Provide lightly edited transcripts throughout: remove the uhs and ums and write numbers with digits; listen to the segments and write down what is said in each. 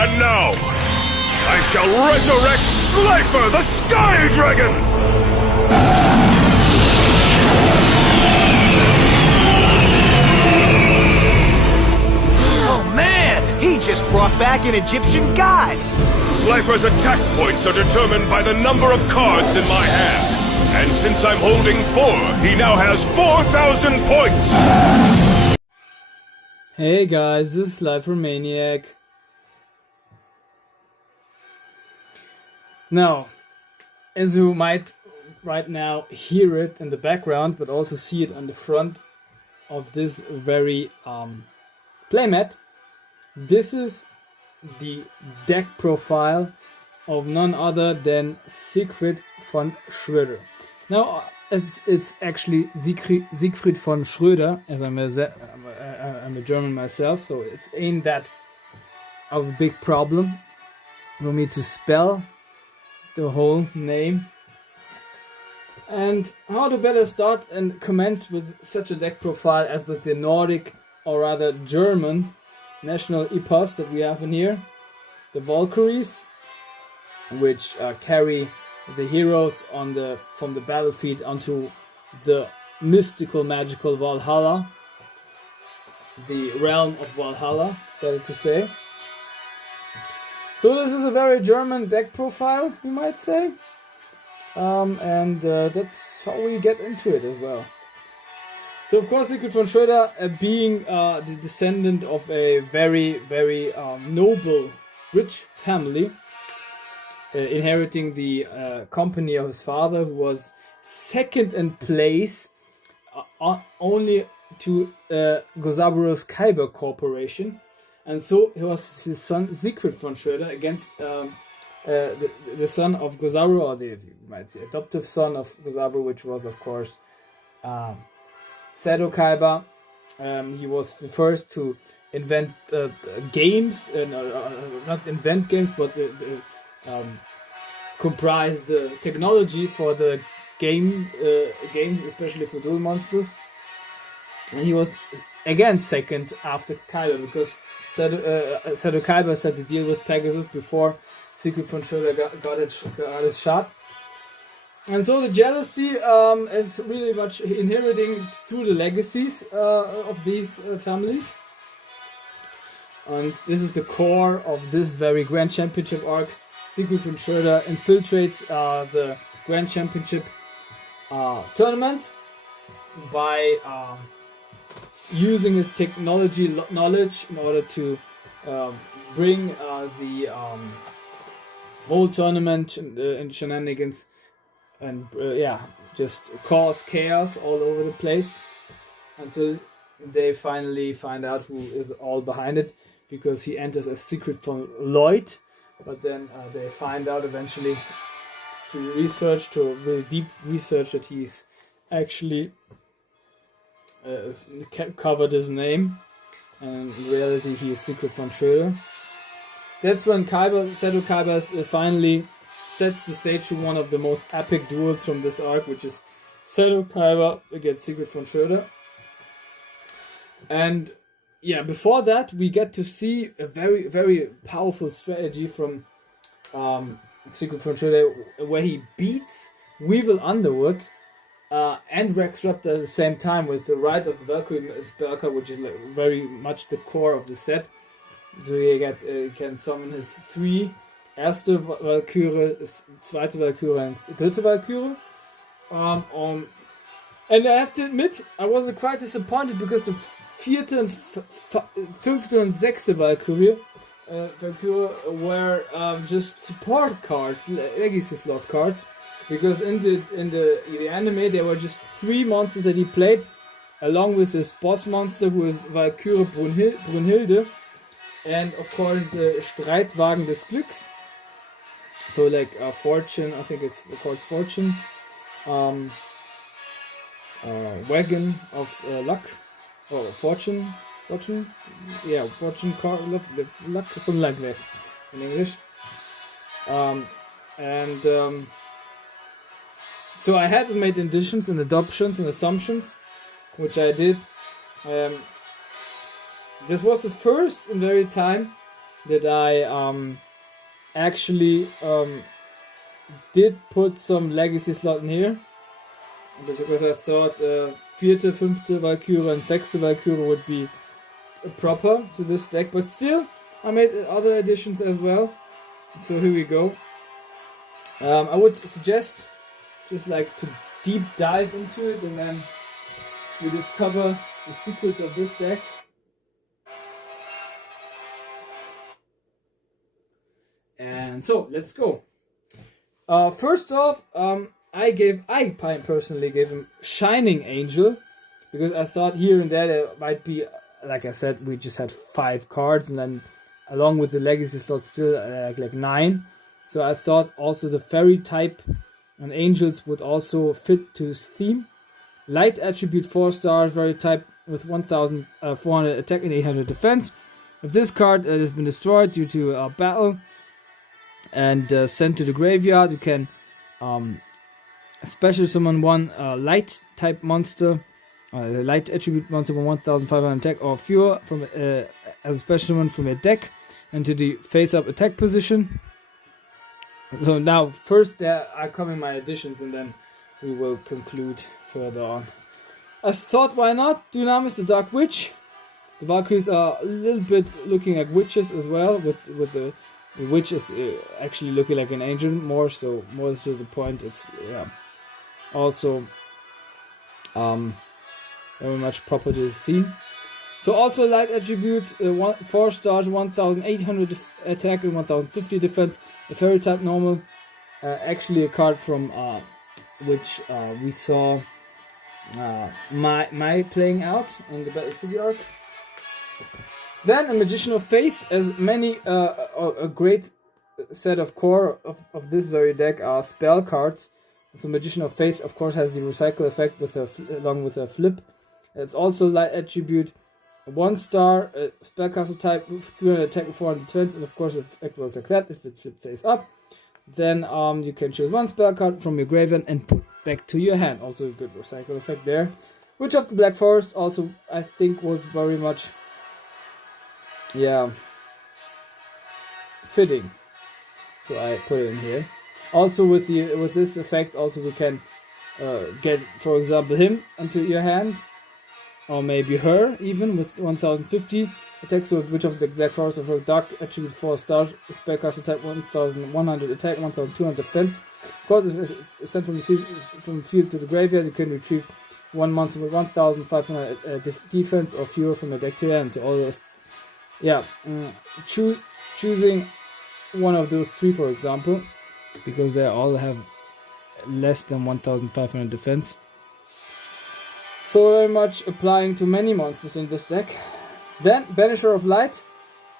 And now, I shall resurrect Slifer the Sky Dragon! Oh man, he just brought back an Egyptian god! Slifer's attack points are determined by the number of cards in my hand. And since I'm holding 4, he now has 4,000 points! Hey guys, this is Slifer Maniac. Now, as you might right now hear it in the background, but also see it on the front of this very playmat, this is the deck profile of none other than Ziegfried von Schröder. Now, it's actually Ziegfried von Schröder, as I'm a German myself, so it ain't that of a big problem for me to spell the whole name. And how to better start and commence with such a deck profile as with the Nordic, or rather German, national epos that we have in here, the Valkyries, which carry the heroes from the battlefield onto the mystical, magical Valhalla, the realm of Valhalla, better to say. So this is a very German deck profile, you might say, and that's how we get into it as well. So of course, Ziegfried von Schröder, being the descendant of a very, very noble, rich family, inheriting the company of his father, who was second in place only to Gozaburo's Kaiba Corporation, and so he was his son Ziegfried von Schröder against the son of Gozaburo, or you might say adoptive son of Gozaburo, which was of course Seto Kaiba. He was the first to invent games, not invent games, but comprise the technology for the games, especially for duel monsters. And he was again second after Kaiba, because Seto Kaiba had to deal with Pegasus before Ziegfried von Schröder got his shot. And so the jealousy is really much inheriting through the legacies of these families. And this is the core of this very Grand Championship arc. Ziegfried von Schröder infiltrates the Grand Championship tournament by using his technology knowledge in order to bring the whole tournament in shenanigans and just cause chaos all over the place until they finally find out who is all behind it, because he enters as Siegfried von Lloyd. But then they find out eventually through research, to a very deep research, that he's actually covered his name, and in reality he is Ziegfried von Schröder. That's when Seto Kaiba finally sets the stage to one of the most epic duels from this arc, which is Seto Kaiba against Ziegfried von Schröder. And yeah, before that, we get to see a very, very powerful strategy from Ziegfried von Schröder, where he beats Weevil Underwood and Rex Raptor at the same time with the Rite of the Valkyrie spell card, which is like very much the core of the set. So he can summon his 3 erste Valkyrie, zweite Valkyrie and dritte Valkyrie. And I have to admit, I was quite disappointed, because the vierte und fünfte und sechste Valkyrie were just support cards, legacy slot cards, because in the anime there were just 3 monsters that he played, along with his boss monster, who is Valkyrie Brunhilde, and of course the Streitwagen des Glücks, so like Fortune, I think it's called Fortune, Wagon of Luck. Oh, Fortune, yeah, Fortune card, luck, something like that in English. So I had to make additions and adoptions and assumptions, which I did. This was the first in very time that I actually did put some legacy slot in here. Because I thought vierte, fünfte Valkyrie and sechste Valkyrie would be proper to this deck. But still, I made other additions as well. So here we go. I would suggest just like to deep dive into it and then we discover the secrets of this deck. And so let's go. First off, I personally gave him Shining Angel because I thought here and there might be, like I said, we just had 5 cards and then along with the legacy slot still like 9. So I thought also the fairy type and angels would also fit to his theme. Light attribute 4 stars, fairy type with 1400 attack and 800 defense. If this card has been destroyed due to a battle and sent to the graveyard, you can special summon one light type monster, light attribute monster with 1500 attack or fewer from as a special summon from your deck into the face up attack position. So now first there are coming my additions and then we will conclude further on. I thought, why not? Dunamis the Dark Witch. The Valkyries are a little bit looking like witches as well, with the witch is actually looking like an angel more to the point. It's also very much proper to the theme. So also light attribute 4 stars, 1800 attack and 1050 defense. A fairy type normal, actually a card from which we saw my playing out in the Battle City arc. Then a Magician of Faith, as many a great set of core of this very deck are spell cards. So Magician of Faith of course has the recycle effect with along with a flip. It's also light attribute 1 star, spellcaster type, 300 attack and 400 defense, and of course if it works like that, if it's flipped face up, then you can choose 1 spell card from your graveyard and put back to your hand. Also a good recycle effect there. Witch of the Black Forest also I think was very much fitting, so I put it in here. Also with this effect, also we can get, for example, him into your hand, or maybe her even with 1050 attack. So Witch of the Black Forest of a dark attribute 4 stars, spellcaster type 1100 attack, 1200 defense. Of course, if it's sent from the field to the graveyard, you can retrieve 1 monster with 1500 defense or fewer from the deck to your hand. So all those. Choosing one of those 3, for example, because they all have less than 1500 defense. So very much applying to many monsters in this deck. Then Banisher of Light,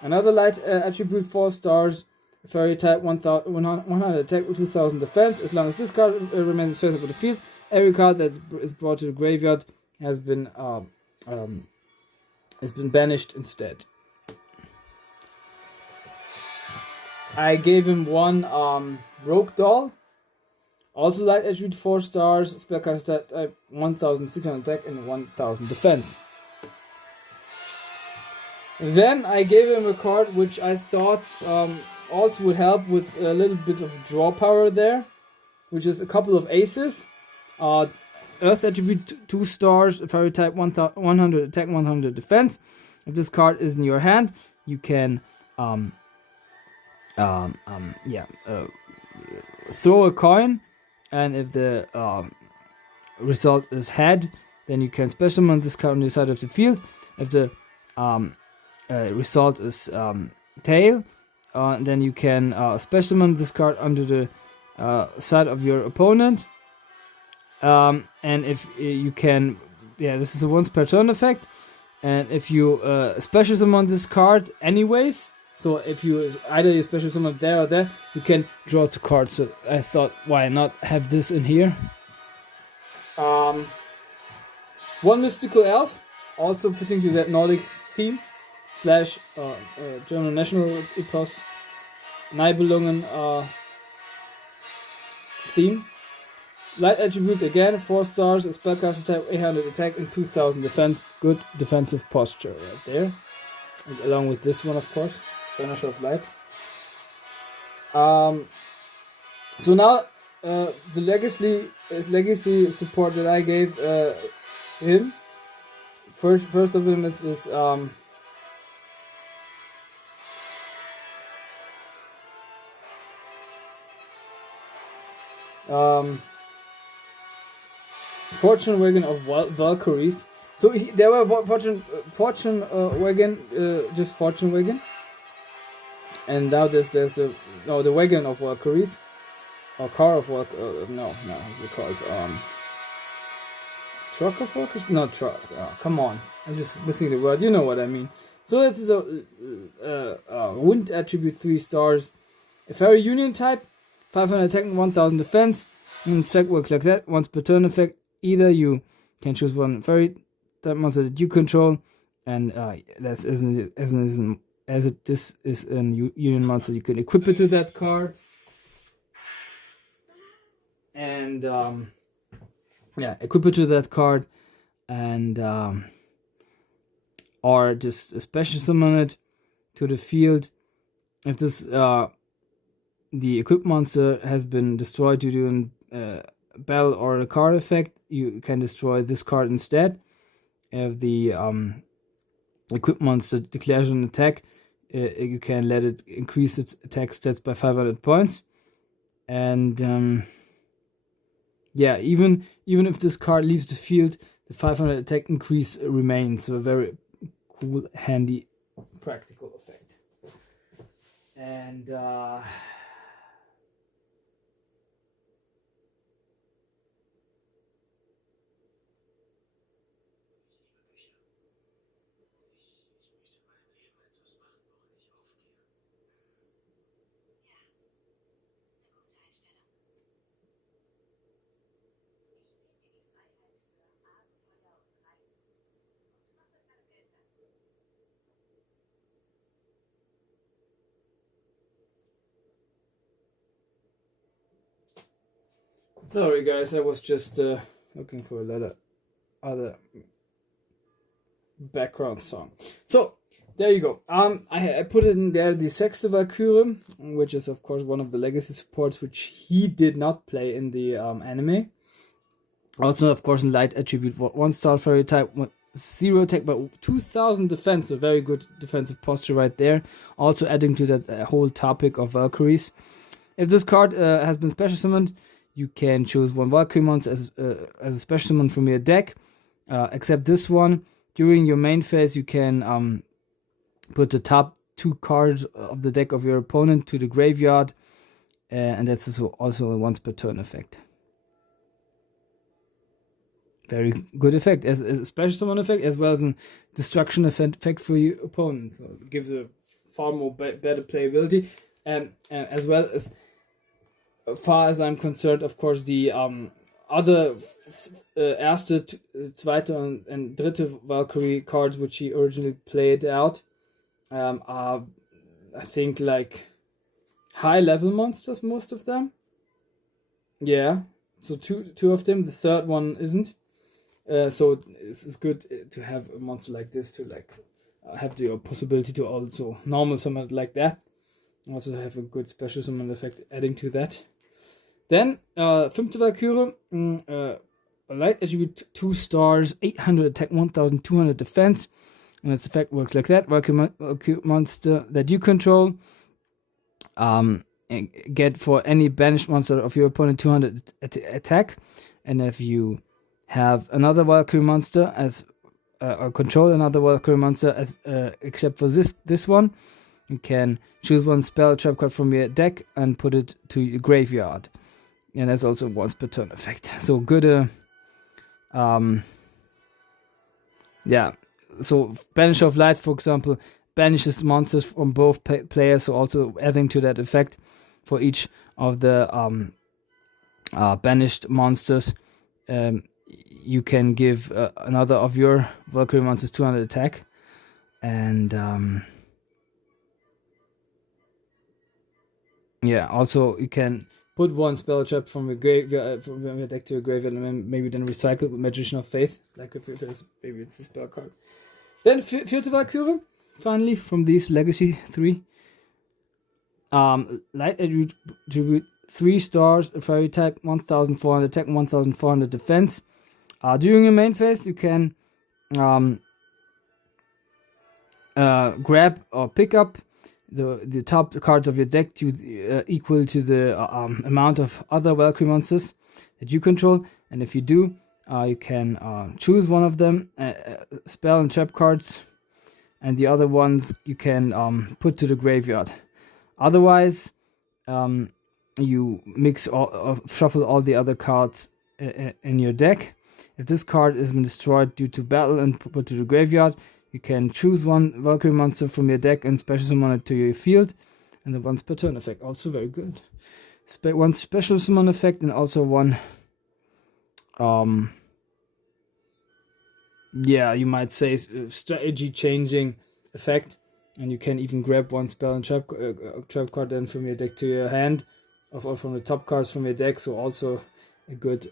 another light attribute 4 stars, fairy type 100 attack with 2000 defense. As long as this card remains face up on the field, every card that is brought to the graveyard has been banished instead. I gave him 1 Rogue Doll, also light attribute 4 stars, spellcaster type 1600 attack and 1000 defense. Then I gave him a card which I thought also would help with a little bit of draw power there, which is a couple of aces. Earth attribute 2 stars, fairy type 100 attack, 100 defense. If this card is in your hand, you can throw a coin, and if the result is head, then you can special summon this card on the side of the field. If the result is tail, then you can special summon this card onto the side of your opponent. And if you can, this is a once per turn effect. And if you special summon this card anyways, so if you either you special summon there or there, you can draw 2 cards. So I thought, why not have this in here? 1 Mystical Elf, also fitting to that Nordic theme / German national epos Nibelungen theme. Light attribute again, 4 stars, a spellcaster type 800 attack and 2000 defense. Good defensive posture right there. And along with this one, of course. Banisher of Light. So now the legacy support that I gave him. First of them is Fortune Wagon of Valkyries. So there were Fortune Wagon, just Fortune Wagon, and now there's the Wagon of Valkyries, or Car of Valkyries. No, how's it called? Truck of Valkyries? Not truck. Oh, come on, I'm just missing the word. You know what I mean. So this is a Wind attribute, 3 stars, a Fairy Union type, 500 attack and 1000 defense. And its effect works like that. Once per turn effect, either you can choose one fairy type monster that you control, and this is a union monster, you can equip it to that card. And equip it to that card, and or just special summon it to the field. If this the equipped monster has been destroyed due to a battle or a card effect, you can destroy this card instead. If the equipped monster declares an attack, you can let it increase its attack stats by 500 points. And even if this card leaves the field, the 500 attack increase remains. So a very cool, handy, practical effect. And sorry guys, I was just looking for other background song. So there you go. I put it in there, the Sechste Valkyrie, which is of course one of the legacy supports, which he did not play in the anime. Also, of course, in light attribute, 1 star fairy type, 0 attack but 2000 defense, a very good defensive posture right there. Also adding to that whole topic of Valkyries. If this card has been special summoned, you can choose 1 Valkyrie monster as a special summon from your deck. Except this one, during your main phase, you can put the top 2 cards of the deck of your opponent to the graveyard, and that's also a once per turn effect. Very good effect as a special summon effect, as well as a destruction effect for your opponent. So it gives a far more better playability, and as well as far as I'm concerned, of course, the other erste, zweite and dritte Valkyrie cards which he originally played out are, I think, like high level monsters, most of them. Yeah, so two of them. The third one isn't. So it's good to have a monster like this to have the possibility to also normal summon it like that. Also have a good special summon effect adding to that. Then, Fünfte Valkyrie, a light attribute, 2 stars, 800 attack, 1200 defense. And its effect works like that. Valkyrie monster that you control, get for any banished monster of your opponent 200 attack. And if you have another Valkyrie monster or control another Valkyrie monster except for this one, you can choose 1 spell trap card from your deck and put it to your graveyard. And that's also once per turn effect. So good. So Banisher of Light, for example, banishes monsters from both players. So also adding to that effect for each of the banished monsters, you can give another of your Valkyrie monsters 200 attack, and also you can put 1 spell trap from your graveyard, from your deck to your graveyard, and maybe then recycle it with Magician of Faith, like if maybe it's a spell card. Then Vierte Valkyrie, finally, from these Legacy 3 Light attribute 3 stars, fairy type, 1400 attack, 1400 defense. During your main phase, you can grab or pick up the top cards of your deck to equal to the amount of other Valkyrie monsters that you control. And if you do, you can choose one of them, spell and trap cards, and the other ones you can put to the graveyard. Otherwise, you mix shuffle all the other cards in your deck. If this card has been destroyed due to battle and put to the graveyard, you can choose one Valkyrie monster from your deck and special summon it to your field. And the once per turn effect, also very good. One special summon effect and also one, you might say strategy changing effect. And you can even grab one spell and trap card then from your deck to your hand, or from the top cards from your deck. So also a good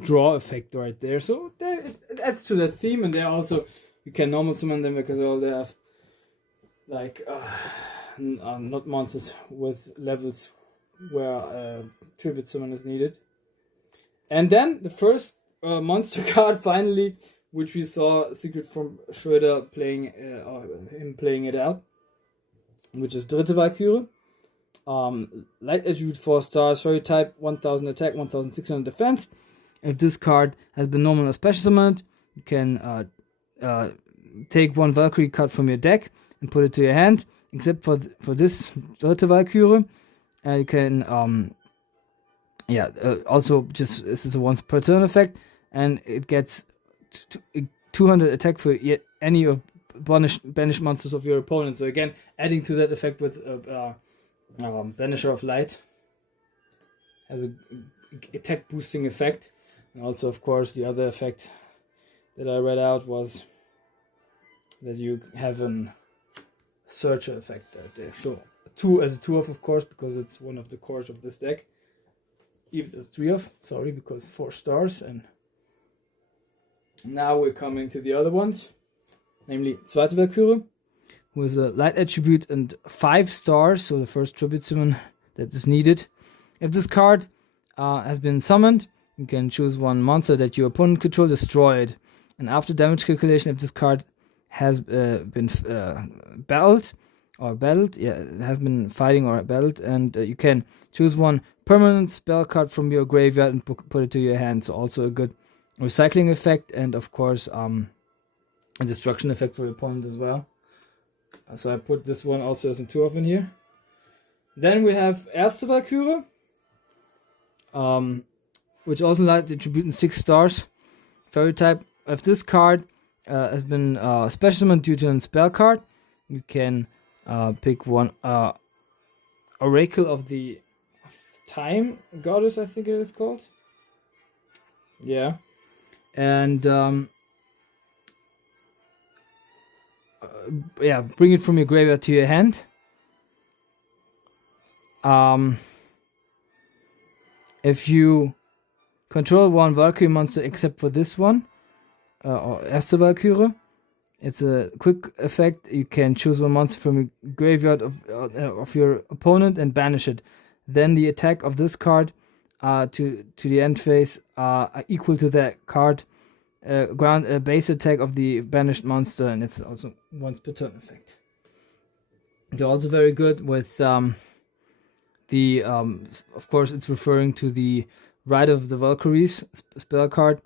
draw effect right there. So it adds to that theme, and there also you can normal summon them because they have like not monsters with levels where tribute summon is needed. And then the first monster card finally, which we saw Ziegfried from Schröder playing it out, which is Dritte Valkyrie. Light attribute 4 stars, fairy type, 1000 attack, 1600 defense. If this card has been normal or special summoned, you can take one Valkyrie card from your deck and put it to your hand. Except for this Dritte Valkyrie, you can also just this is a once per turn effect, and it gets 200 attack for any of banished monsters of your opponent. So again, adding to that effect with Banisher of Light has a attack boosting effect. And also, of course, the other effect that I read out was that you have an searcher effect right there. So 2 as a 2-off, of course, because it's one of the cores of this deck. Even as 3-off, sorry, because 4 stars. And now we're coming to the other ones, namely Zweite Valkyrie, who is a light attribute and 5 stars, so the first tribute summon that is needed. If this card has been summoned, you can choose one monster that your opponent controls, destroy it. And after damage calculation, if this card has been battled, it has been fighting or battled, and you can choose one permanent spell card from your graveyard and put it to your hand. So also a good recycling effect, and of course a destruction effect for your opponent as well. So I put this one also as a 2-off in here. Then we have Erste Valkyrie, which also light attribute 6 stars, fairy type. If this card has been special summoned due to a spell card, you can pick one Oracle of the Time Goddess, I think it is called. Yeah. And bring it from your graveyard to your hand. If you control one Valkyrie monster except for this one, or Erste Valkyrie, it's a quick effect. You can choose one monster from your graveyard of your opponent and banish it. Then the attack of this card to the end phase equal to that card base attack of the banished monster, and it's also once per turn effect. They're also very good with of course it's referring to the Rite of the Valkyries spell card,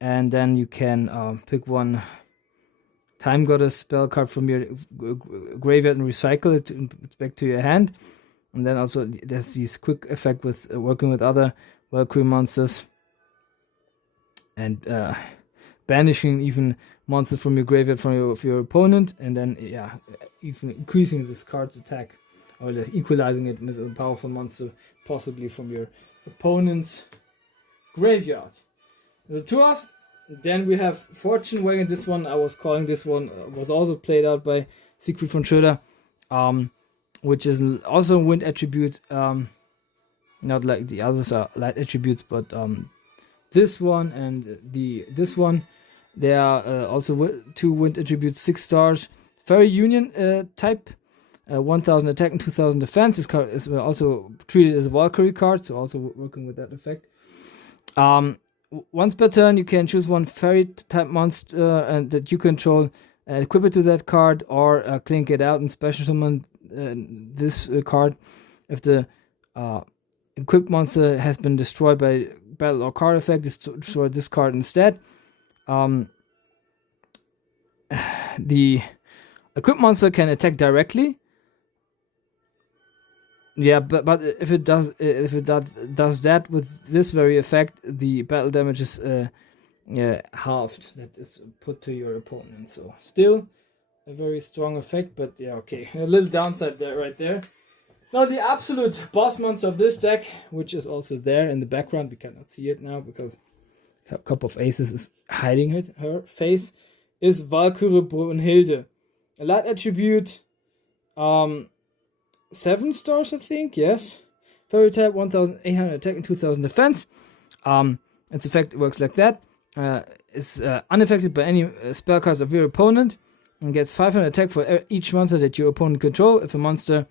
and then you can pick one Time Goddess spell card from your graveyard and recycle it back to your hand. And then also there's this quick effect with working with other Valkyrie monsters and banishing even monsters from your graveyard from your opponent, and then even increasing this card's attack or equalizing it with a powerful monster possibly from your opponent's graveyard. The 2-off. Then we have Fortune Wagon. This one was also played out by Ziegfried von Schröder, which is also wind attribute, not like the others are light attributes, but this one and this one, they are also 2 wind attributes, 6 stars, Fairy Union type, 1000 attack and 2000 defense. This card is also treated as a Valkyrie card, so also working with that effect. Once per turn, you can choose one fairy type monster that you control and equip it to that card, or clink it out and special summon this card. If the equipped monster has been destroyed by battle or card effect, destroy this card instead. The equipped monster can attack directly. Yeah, but if it does that with this very effect, the battle damage is halved. That is put to your opponent. So still a very strong effect, but yeah, okay. A little downside there, right there. Now the absolute boss monster of this deck, which is also there in the background, we cannot see it now because a couple of aces is hiding her face, is Valkyrie Brunhilde. A light attribute, 7 stars, I think, yes. Fairy type, 1800 attack and 2000 defense. Its effect works like that. It's unaffected by any spell cards of your opponent and gets 500 attack for each monster that your opponent control. If a monster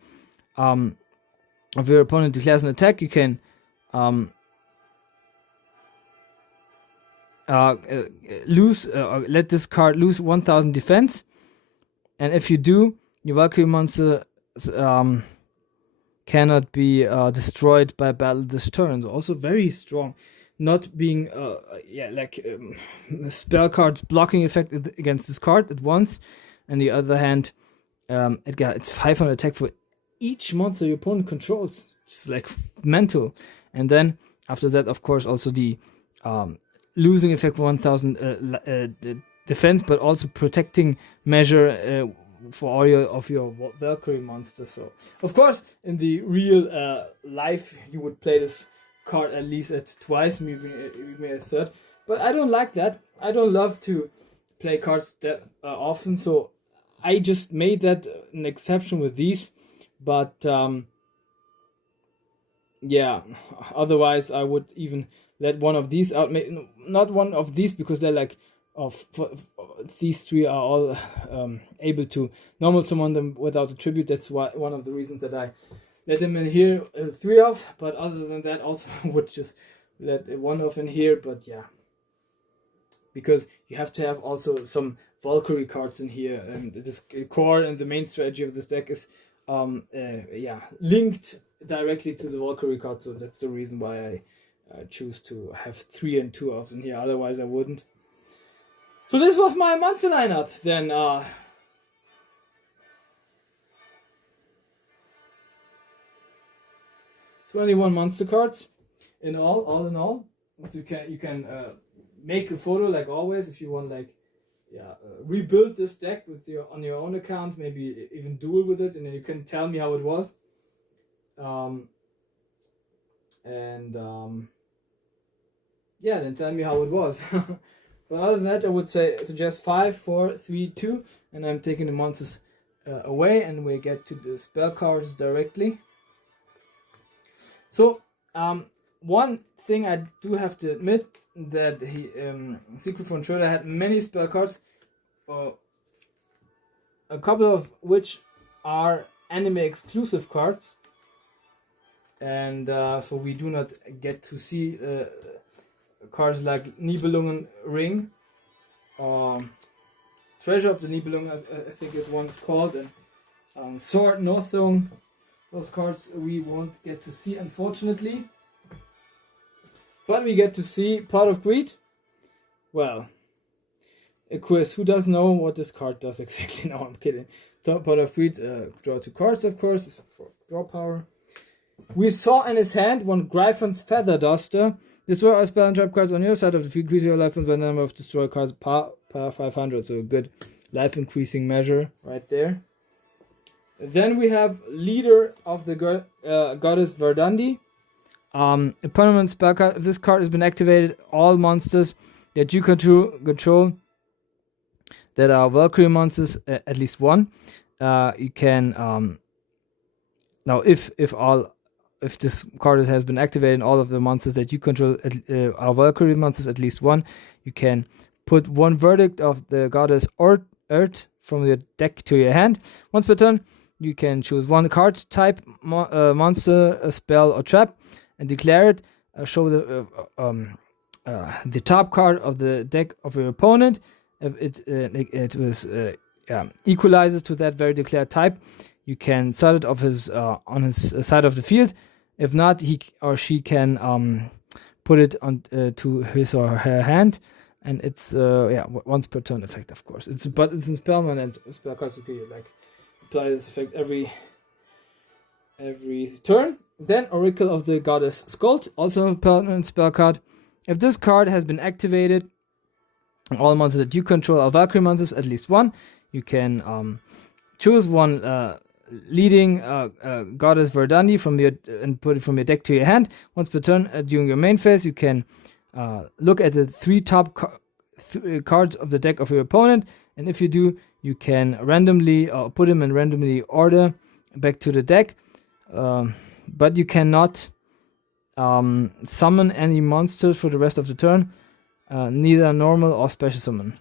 of your opponent declares an attack, you can let this card lose 1000 defense. And if you do, your Valkyrie monster cannot be destroyed by battle this turn. So also very strong. Not being spell cards blocking effect against this card at once. On the other hand, it's 500 attack for each monster your opponent controls. It's like mental. And then after that, of course, also the losing effect for 1000 defense, but also protecting measure for all of your Valkyrie monsters. So, of course, in the real life, you would play this card at least twice, maybe a third. But I don't like that. I don't love to play cards that often. So I just made that an exception with these. But yeah, otherwise I would even let one of these out. Not one of these because they're like, these three are all able to normal summon them without a tribute. That's why one of the reasons that I let them in here, 3 of. But other than that, also would just let 1 of in here. But yeah, because you have to have also some Valkyrie cards in here, and this core and the main strategy of this deck is linked directly to the Valkyrie card. So that's the reason why I choose to have 3 and 2 of in here. Otherwise, I wouldn't. So this was my monster lineup. Then 21 monster cards in all in all. You can make a photo like always if you want, like rebuild this deck with on your own account, maybe even duel with it, and then you can tell me how it was. Then tell me how it was. But other than that, I would suggest 5, 4, 3, 2, and I'm taking the monsters away, and we get to the spell cards directly. So, one thing I do have to admit, that Ziegfried von Schröder had many spell cards, a couple of which are anime exclusive cards, and so we do not get to see cards like Nibelungen Ring, Treasure of the Nibelungen, I think is one it's called, and Sword Northung. Those cards we won't get to see, unfortunately. But we get to see Pot of Greed. Well, a quiz. Who does know what this card does exactly? No, I'm kidding. Pot of Greed, draw 2 cards, of course, for draw power. We saw in his hand 1 Gryphon's Feather Duster. Destroy all spell and trap cards on your side of the field. Increase your life by the number of destroy cards per 500. So a good life increasing measure right there. Then we have Leader of the Goddess Verdandi. A permanent spell card. If this card has been activated, all monsters that you control that are Valkyrie monsters, at least 1, you can now if this card has been activated, all of the monsters that you control are Valkyrie monsters, at least 1, you can put 1 verdict of the Goddess Earth from your deck to your hand. Once per turn, you can choose one card type, monster, a spell, or trap, and declare it. Show the top card of the deck of your opponent. If it was equalizes to that very declared type, you can set it off his on his side of the field. If not, he or she can put it on to his or her hand, and it's once per turn effect, of course. It's in Spellman and spell cards, so you like apply this effect every turn. Then Oracle of the Goddess Skuld, also a permanent spell card. If this card has been activated, all monsters that you control are Valkyrie monsters, at least one. You can choose one leading Goddess Verdandi from your and put it from your deck to your hand. Once per turn during your main phase, you can look at the 3 top cards of the deck of your opponent, and if you do, you can randomly put them in randomly order back to the deck. But you cannot summon any monsters for the rest of the turn, neither normal or special summon,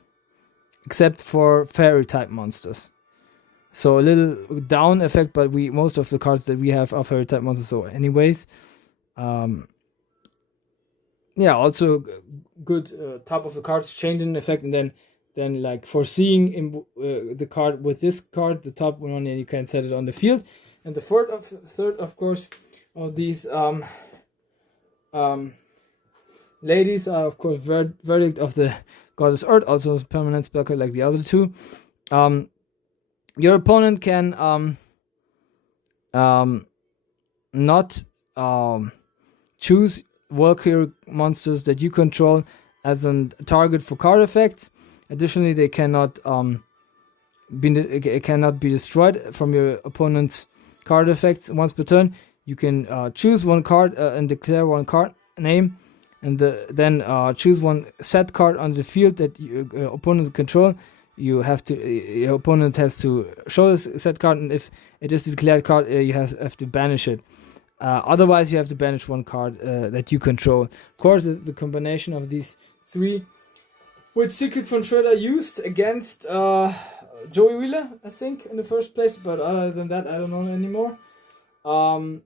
except for fairy type monsters. So a little down effect, but most of the cards that we have are fairy type monsters. So anyways, also good top of the cards changing effect, and then like foreseeing in, the card with this card, the top one, and you can set it on the field. And the third, of course, of these ladies are, of course, Verdict of the Goddess Earth, also a permanent spell card like the other two. Your opponent can not choose Valkyrie monsters that you control as a target for card effects. Additionally, they cannot be destroyed from your opponent's card effects. Once per turn, you can choose one card and declare one card name, and then choose one set card on the field that your opponent control. Your opponent has to show this set card, and if it is a declared card, you have to banish it. Otherwise, you have to banish one card that you control. Of course, the combination of these 3, which Siegfried von Schröder used against Joey Wheeler, I think, in the first place, but other than that, I don't know anymore. I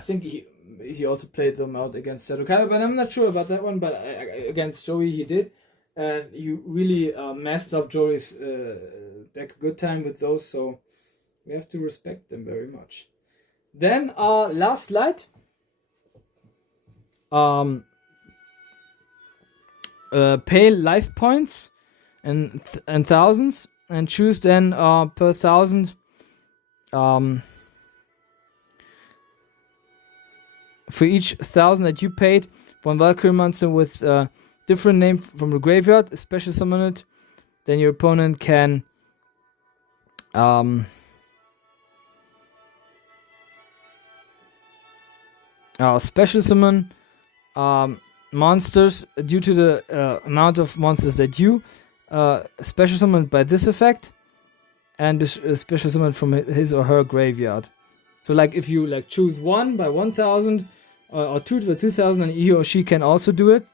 think he also played them out against Seto Kaiba, but I'm not sure about that one, but against Joey he did, and you really messed up Joey's deck a good time with those, so we have to respect them very much. Then last light, pay life points and thousands, and choose then per 1,000 for each 1,000 that you paid, one Valkyrie monster with different name from the graveyard, special summon it. Then your opponent can special summon monsters due to the amount of monsters that you special summoned by this effect, and special summon from his or her graveyard. So like if you like choose 1 by 1,000 or 2 by 2,000, and he or she can also do it.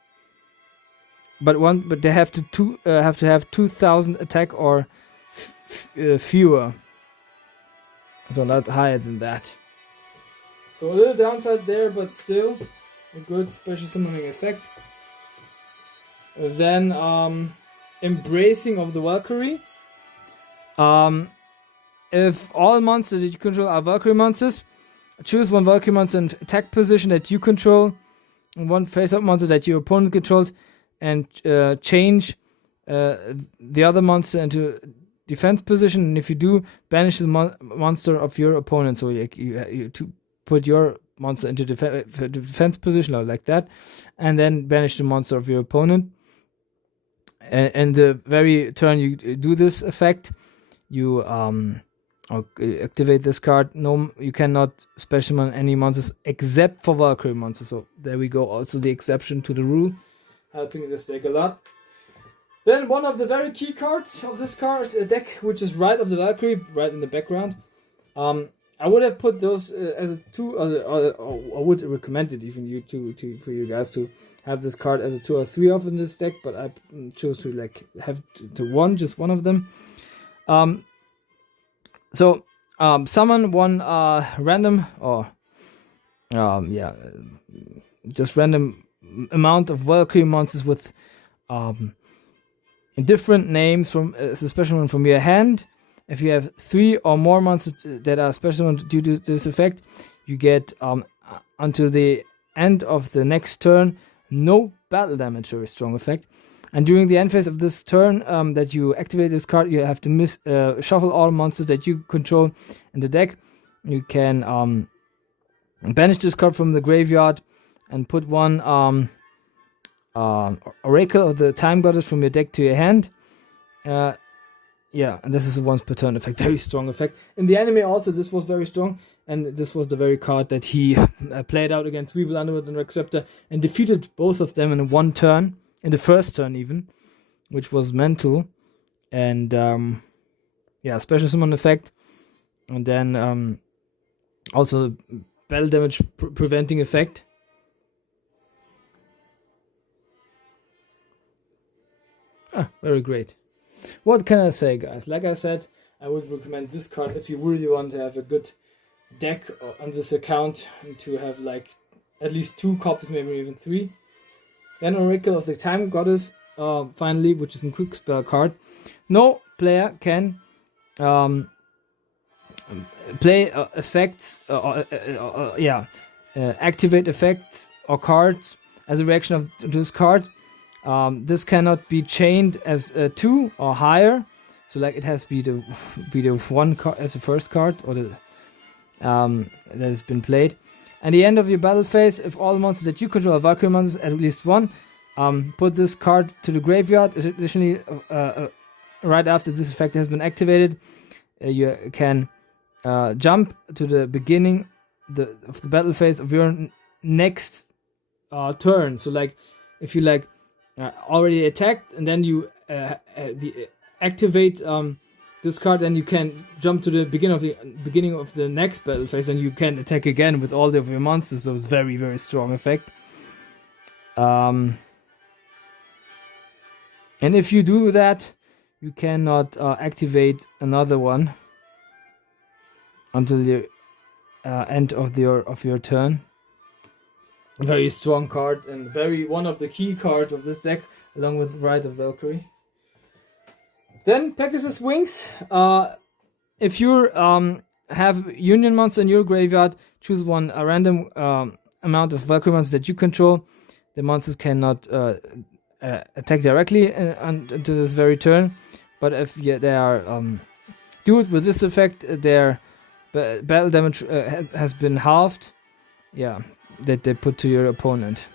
But they have to have 2,000 attack or fewer. So not higher than that. So a little downside there, but still a good special summoning effect. Then embracing of the Valkyrie. If all monsters that you control are Valkyrie monsters, choose one Valkyrie monster in attack position that you control, and one face-up monster that your opponent controls, and change the other monster into defense position. And if you do, banish the monster of your opponent. So you to put your monster into defense position, or like that, and then banish the monster of your opponent. And the very turn you do this effect, you activate this card. No, you cannot special summon any monsters except for Valkyrie monsters. So there we go. Also the exception to the rule, helping this deck a lot. Then one of the very key cards of this card deck, which is Rite of the Valkyrie, right in the background. I would have put those as a 2, I would recommend it even for you guys to have this card as a 2 or 3 of in this deck, but I chose to like have to one, just one of them. So summon one random or just random amount of Valkyrie monsters with different names from a special one from your hand. If you have 3 or more monsters that are special ones due to this effect, you get until the end of the next turn no battle damage. Very strong effect. And during the end phase of this turn that you activate this card, you have to shuffle all monsters that you control in the deck. You can banish this card from the graveyard and put one Oracle of the Time Goddess from your deck to your hand. And this is a once per turn effect. Very strong effect. In the anime also, this was very strong. And this was the very card that he played out against Weevil, Underwood, and Rexceptor and defeated both of them in one turn. In the first turn even, which was mental, and special summon effect, and then also battle damage preventing effect. Very great. What can I say, guys? Like I said, I would recommend this card if you really want to have a good deck on this account and to have like at least 2 copies, maybe even 3. Then Oracle of the Time Goddess, finally, which is a quick spell card. No player can play effects, activate effects or cards as a reaction to this card. This cannot be chained as 2 or higher, so like it has to be the one card as the first card or the that has been played. At the end of your battle phase, if all monsters that you control are Valkyrie monsters, at least one, put this card to the graveyard. Additionally, right after this effect has been activated, you can jump to the beginning of the battle phase of your next turn. So, like, if you already attacked and then you activate this card, then you can jump to the beginning of the next battle phase, and you can attack again with all of your monsters. So it's very, very strong effect. And if you do that, you cannot activate another one until the end of your turn. Very strong card and one of the key cards of this deck, along with Rite of Valkyrie. Then Pegasus Wings. If you have Union monster in your graveyard, choose a random amount of Valkyrie monsters that you control. The monsters cannot attack directly into this very turn, but if they are dueled with this effect, their battle damage has been halved. That they put to your opponent.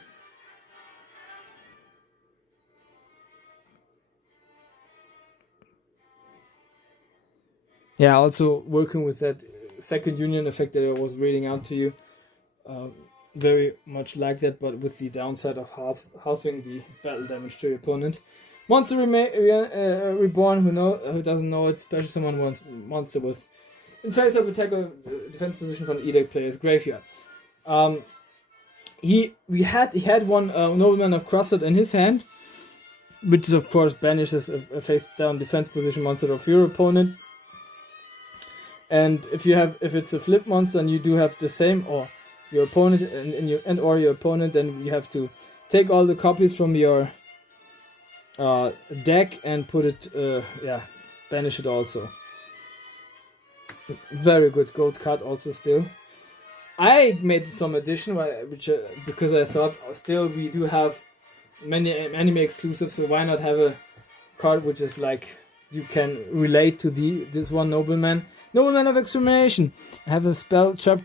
Also working with that second union effect that I was reading out to you. Very much like that, but with the downside of halving the battle damage to your opponent. Monster Reborn, who doesn't know it, special summon monster with in face of attack or defense position from the Edict player's graveyard. He had one Nobleman of Crossed in his hand, which of course banishes a face down defense position monster of your opponent. And if it's a flip monster and you do have the same, or your opponent or your opponent, then you have to take all the copies from your deck and put it, banish it also. Very good gold card also still. I made some addition, because I thought still we do have many anime exclusives, so why not have a card which is like you can relate to this one Nobleman of Extermination. I have a spell trap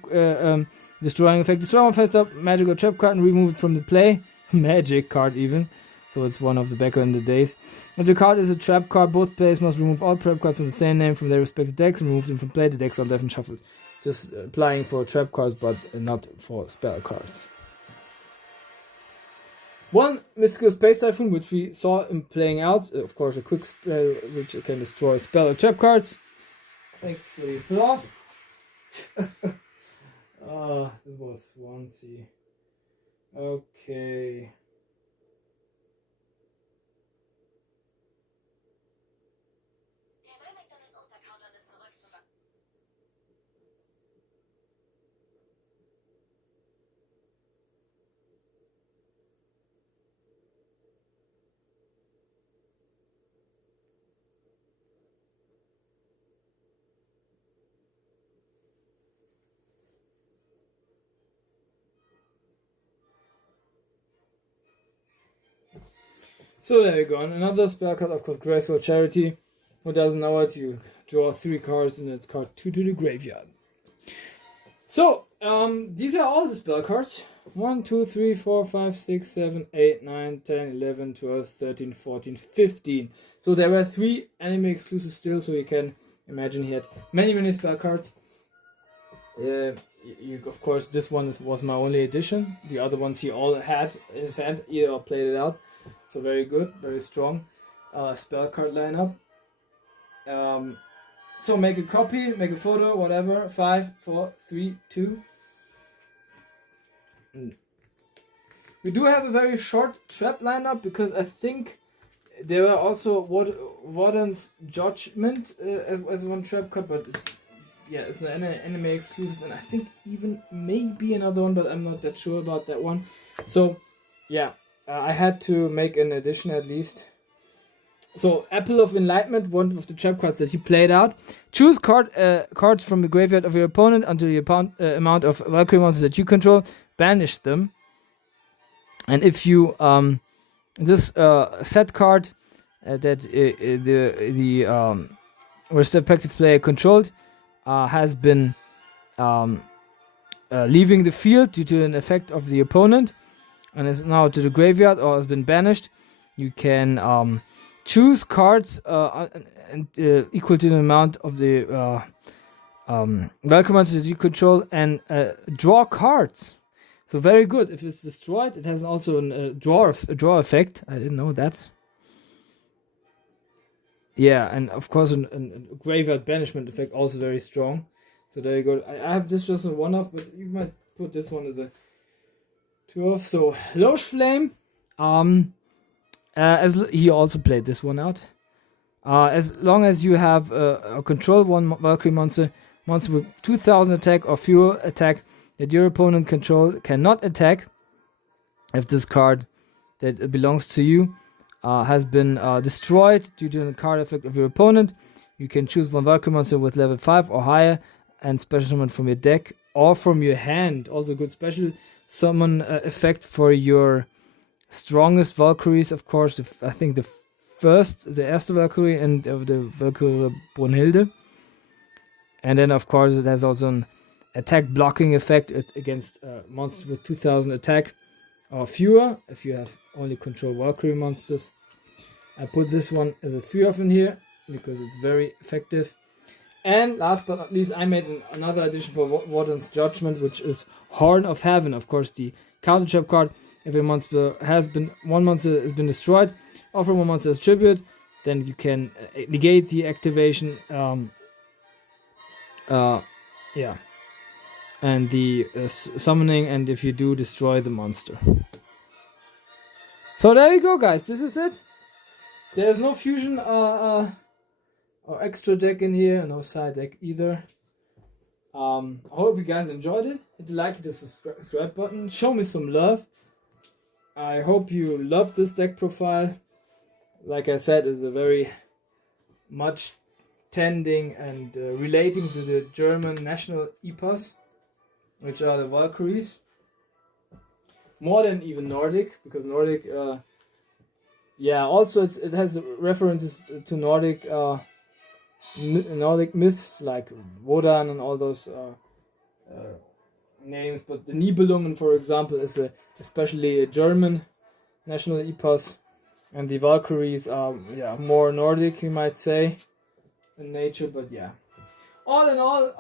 destroying effect. Destroy one face up magical trap card and remove it from the play. Magic card even. So it's one of the back in the days. If the card is a trap card, both players must remove all trap cards from the same name from their respective decks and remove them from play. The decks are left and shuffled. Just applying for trap cards, but not for spell cards. One Mystical Space Typhoon, which we saw him playing out. Of course, a quick spell which can destroy spell or trap cards. Thanks for the applause. This was Swansea. Okay. So there you go. And another spell card, of course, Graceful Charity. Who doesn't know it? You draw 3 cards and it's card 2 to the graveyard. So, these are all the spell cards. 1, 2, 3, 4, 5, 6, 7, 8, 9, 10, 11, 12, 13, 14, 15. So there were 3 anime exclusives still, so you can imagine he had many spell cards. Of course, this one was my only edition. The other ones he all had in his hand, either played it out. So very good, very strong spell card lineup. So make a copy, make a photo, whatever. 5, 4, 3, 2. We do have a very short trap lineup because I think there were also Warden's Judgment as one trap card, but it's an anime exclusive, and I think even maybe another one, but I'm not that sure about that one. So yeah, I had to make an addition at least. So Apple of Enlightenment, one of the trap cards that he played out. Choose cards from the graveyard of your opponent until the amount of Valkyrie monsters that you control. Banish them. And if you this set card that the respective player controlled has been leaving the field due to an effect of the opponent and is now to the graveyard or has been banished, you can choose cards equal to the amount of the Valkyrie monsters that you control and draw cards. So very good. If it's destroyed, it has also a draw effect. I didn't know that. Yeah, and of course a graveyard banishment effect, also very strong. So there you go. I have this just a 1-off, but you might put this one as a 2-off. So Loesch Flame. He also played this one out. As long as you have a control one Valkyrie monster with 2000 attack or fewer attack that your opponent control cannot attack, if this card that belongs to you has been destroyed due to a card effect of your opponent, you can choose one Valkyrie monster with level 5 or higher and special summon from your deck or from your hand. Also good special summon effect for your strongest Valkyries, of course. I think the erste Valkyrie and the Valkyrie Brunhilde. And then, of course, it has also an attack blocking effect against monsters with 2000 attack or fewer, if you have only control Valkyrie monsters. I put this one as a 3-off in here because it's very effective. And last but not least, I made another addition for Warden's Judgment, which is Horn of Heaven. Of course, the counter trap card. If one monster has been destroyed, offer one monster as tribute, then you can negate the activation. And the summoning, and if you do, destroy the monster. So there you go, guys. This is it. There's no fusion or extra deck in here, no side deck either. I hope you guys enjoyed it. Hit the like, hit the subscribe button. Show me some love. I hope you loved this deck profile. Like I said, it's a very much tending and relating to the German national epos, which are the Valkyries. More than even Nordic, because Nordic, also it has references to Nordic Nordic myths like Wodan and all those names. But the Nibelungen, for example, is especially a German national epos, and the Valkyries are more Nordic, you might say, in nature. But yeah, all in all,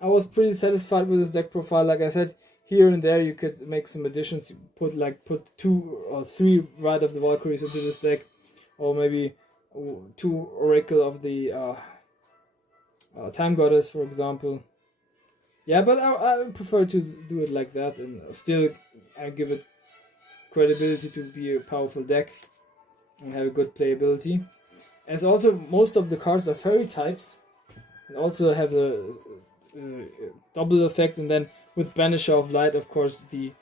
I was pretty satisfied with this deck profile. Like I said, here and there you could make some additions. You put 2 or 3 right of the Valkyries into this deck, or maybe 2 Oracle of the Time Goddess, for example. Yeah, but I prefer to do it like that, and still I give it credibility to be a powerful deck and have a good playability. As also most of the cards are fairy types, and also have the double effect, and then with Banisher of Light, of course, the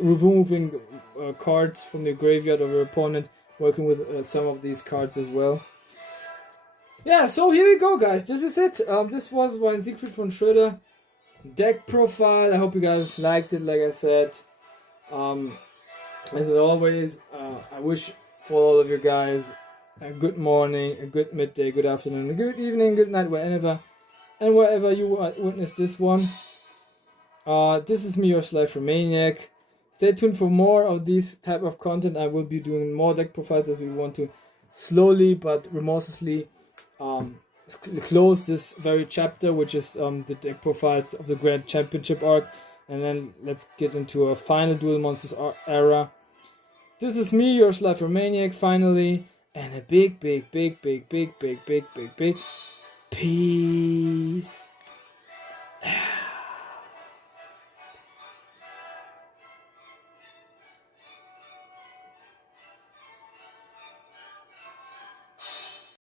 removing cards from the graveyard of your opponent, working with some of these cards as well. Yeah, so here we go, guys. This is it. This was my Ziegfried von Schröder deck profile. I hope you guys liked it. Like I said, As always, I wish for all of you guys a good morning, a good midday, good afternoon, a good evening, good night, wherever and wherever you witness this one. This is me, your Romaniac. Stay tuned for more of this type of content. I will be doing more deck profiles as we want to slowly but remorselessly close this very chapter, which is the deck profiles of the Grand Championship arc, and then let's get into a final Duel Monsters era. This is me, your Romaniac, finally, and a big peace.